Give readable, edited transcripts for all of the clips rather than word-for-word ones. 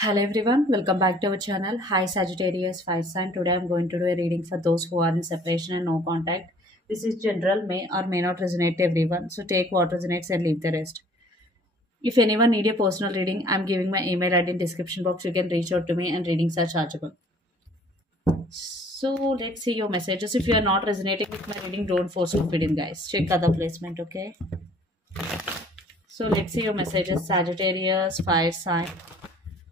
Hello everyone, welcome back to our channel. Hi Sagittarius Fire Sign. Today I'm going to do a reading for those who are in separation and no contact. This is general, may or may not resonate to everyone. So take what resonates and leave the rest. If anyone need a personal reading, I'm giving my email ID in description box. You can reach out to me and readings are chargeable. So let's see your messages. If you are not resonating with my reading, don't force to fit in, guys. Check other placement, okay? So let's see your messages. Sagittarius Fire Sign.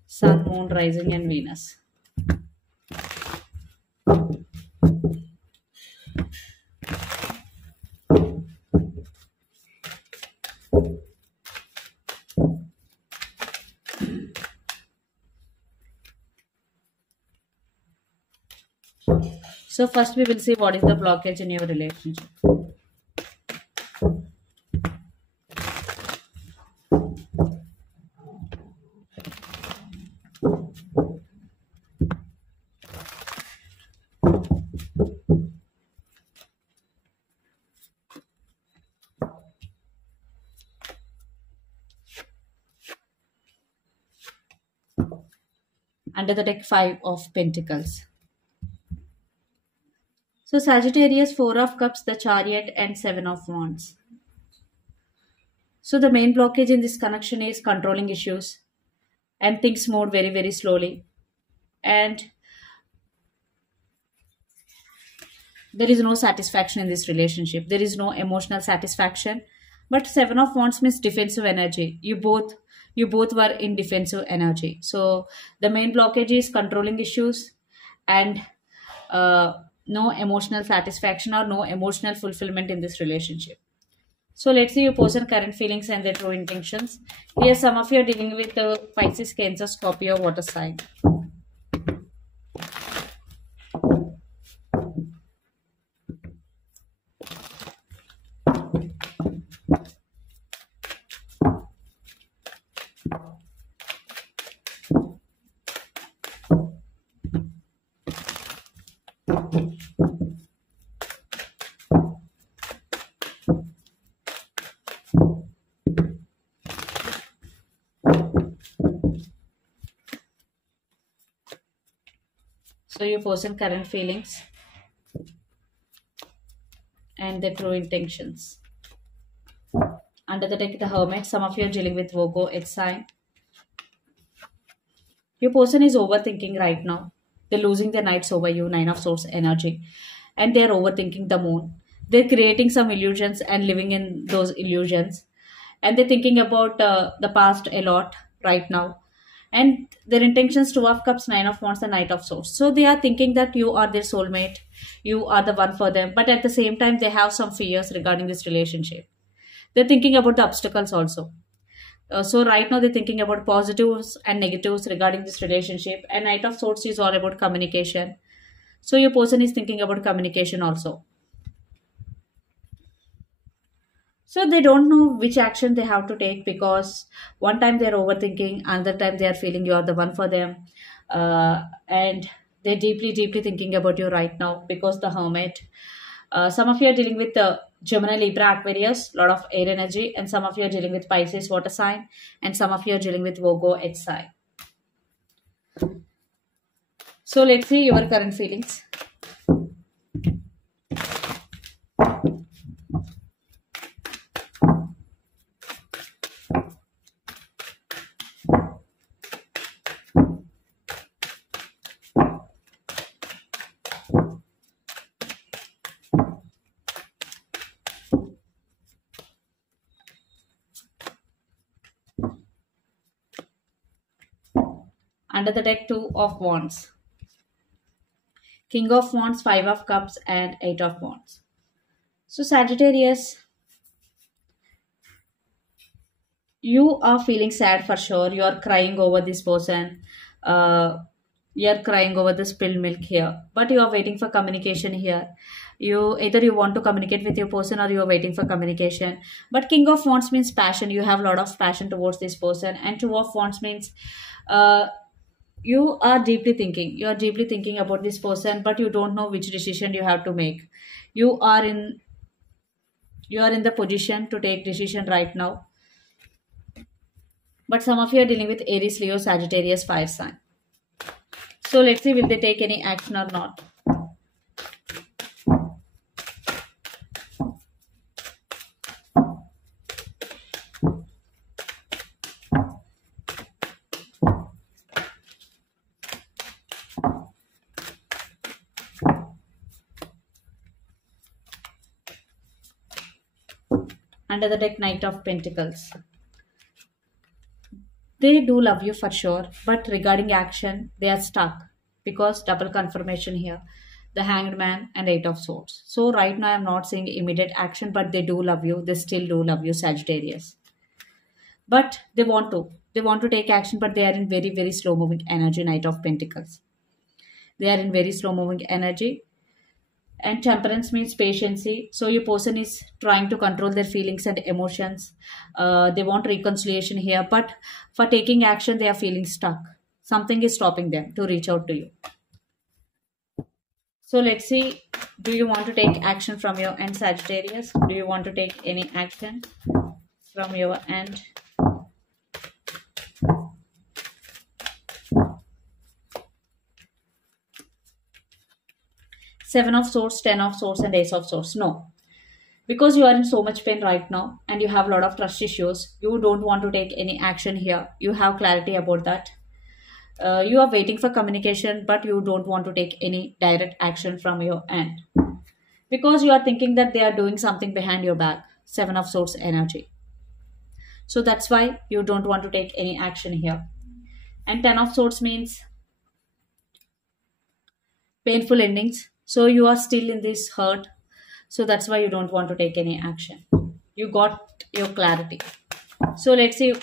Sun, Moon, Rising, and Venus. So first we will see what is the blockage in your relationship. Under the deck, Five of Pentacles. So Sagittarius, Four of Cups, the Chariot, and Seven of Wands. So the main blockage in this connection is controlling issues, and things move very, very slowly. And there is no satisfaction in this relationship. There is no emotional satisfaction. But Seven of Wands means defensive energy. You both were in defensive energy. So the main blockage is controlling issues and no emotional satisfaction or no emotional fulfillment in this relationship. So let's see your person current feelings and their true intentions. Here some of you are dealing with Pisces, Cancer, Scorpio, water sign. So your person current feelings and their true intentions. Under the deck, the Hermit. Some of you are dealing with Virgo, X sign. Your person is overthinking right now. They're losing their nights over you, Nine of Swords energy. And they're overthinking the moon. They're creating some illusions and living in those illusions. And they're thinking about the past a lot right now. And their intentions, Two of Cups, Nine of Wands, and Knight of Swords. So they are thinking that you are their soulmate. You are the one for them. But at the same time, they have some fears regarding this relationship. They're thinking about the obstacles also. So right now they're thinking about positives and negatives regarding this relationship. And Knight of Swords is all about communication. So your person is thinking about communication also. So they don't know which action they have to take because one time they're overthinking, another time they are feeling you are the one for them. And they're deeply, deeply thinking about you right now because the Hermit. Some of you are dealing with Gemini, Libra, Aquarius, lot of air energy, and some of you are dealing with Pisces, water sign, and some of you are dealing with Virgo, X sign. So let's see your current feelings. Under the deck, Two of Wands. King of Wands, Five of Cups, and Eight of Wands. So Sagittarius, you are feeling sad for sure. You are crying over this person. You are crying over the spilled milk here. But you are waiting for communication here. You want to communicate with your person or you are waiting for communication. But King of Wands means passion. You have a lot of passion towards this person. And Two of Wands means uh, you are deeply thinking. You are deeply thinking about this person, but you don't know which decision you have to make. You are in you are in the position to take decision right now. But some of you are dealing with Aries, Leo, Sagittarius, fire sign. So let's see, will they take any action or not? Under the deck, Knight of Pentacles. They do love you for sure, but regarding action, they are stuck because double confirmation here. The Hanged Man and Eight of Swords. So right now I'm not seeing immediate action, but they do love you. They still do love you, Sagittarius. But they want to. They want to take action, but they are in very, very slow moving energy, Knight of Pentacles. They are in very slow moving energy. And temperance means patience. So your person is trying to control their feelings and emotions. They want reconciliation here, but for taking action, they are feeling stuck. Something is stopping them to reach out to you. So let's see, do you want to take action from your end, Sagittarius? Do you want to take any action from your end? Seven of Swords, Ten of Swords, and Ace of Swords. No. Because you are in so much pain right now and you have a lot of trust issues, you don't want to take any action here. You have clarity about that. You are waiting for communication, but you don't want to take any direct action from your end. Because you are thinking that they are doing something behind your back. Seven of Swords energy. So that's why you don't want to take any action here. And Ten of Swords means painful endings. So you are still in this hurt. So that's why you don't want to take any action. You got your clarity. So let's see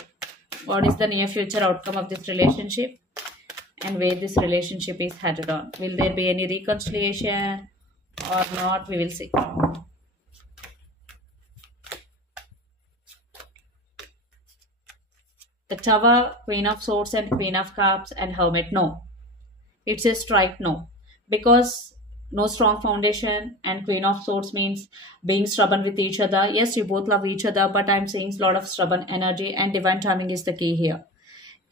what is the near future outcome of this relationship and where this relationship is headed on. Will there be any reconciliation or not? We will see. The Tower, Queen of Swords and Queen of Cups and Hermit. No. It's a strike no. Because no strong foundation, and Queen of Swords means being stubborn with each other. Yes, you both love each other, but I'm seeing a lot of stubborn energy, and divine timing is the key here.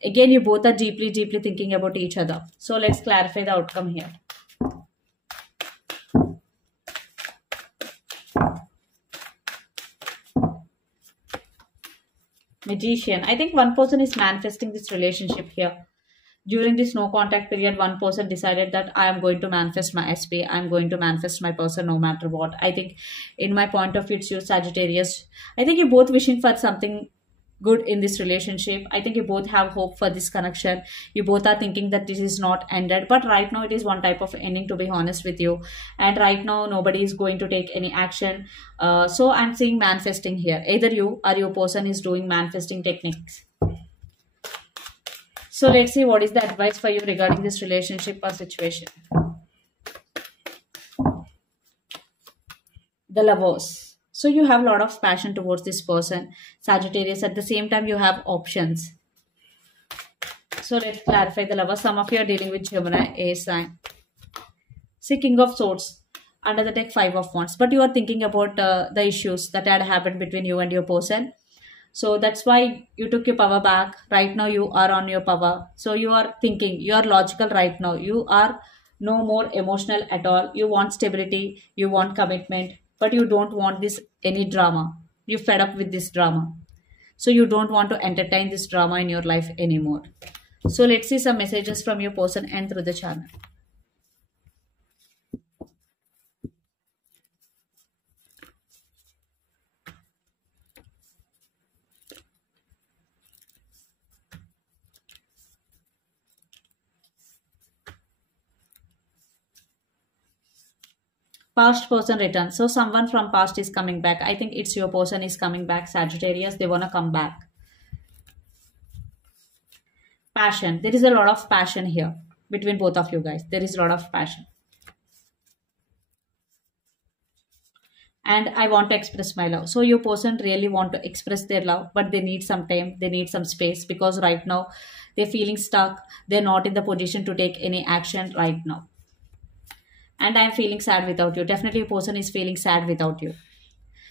Again, you both are deeply, deeply thinking about each other. So let's clarify the outcome here. Magician. I think one person is manifesting this relationship here. During this no contact period, one person decided that I am going to manifest my SP. I am going to manifest my person no matter what. I think in my point of view, it's you, Sagittarius. I think you're both wishing for something good in this relationship. I think you both have hope for this connection. You both are thinking that this is not ended. But right now, it is one type of ending, to be honest with you. And right now, nobody is going to take any action. So I'm seeing manifesting here. Either you or your person is doing manifesting techniques. So let's see what is the advice for you regarding this relationship or situation. The Lovers. So you have a lot of passion towards this person, Sagittarius. At the same time, you have options. So let's clarify the Lovers. Some of you are dealing with Gemini, A sign. See, King of Swords. Under the deck, Five of Wands. But you are thinking about the issues that had happened between you and your person. So that's why you took your power back. Right now you are on your power. So you are thinking, you are logical right now. You are no more emotional at all. You want stability, you want commitment, but you don't want this any drama. You're fed up with this drama. So you don't want to entertain this drama in your life anymore. So let's see some messages from your person and through the channel. Past person returns. So someone from past is coming back. I think it's your person is coming back, Sagittarius. They want to come back. Passion. There is a lot of passion here between both of you guys. There is a lot of passion. And I want to express my love. So your person really want to express their love, but they need some time. They need some space because right now they're feeling stuck. They're not in the position to take any action right now. And I'm feeling sad without you. Definitely a person is feeling sad without you.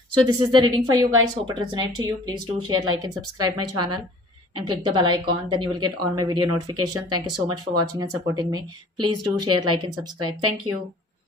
So this is the reading for you guys. Hope it resonates to you. Please do share, like and subscribe my channel. and click the bell icon. Then you will get all my video notifications. Thank you so much for watching and supporting me. Please do share, like, and subscribe. Thank you.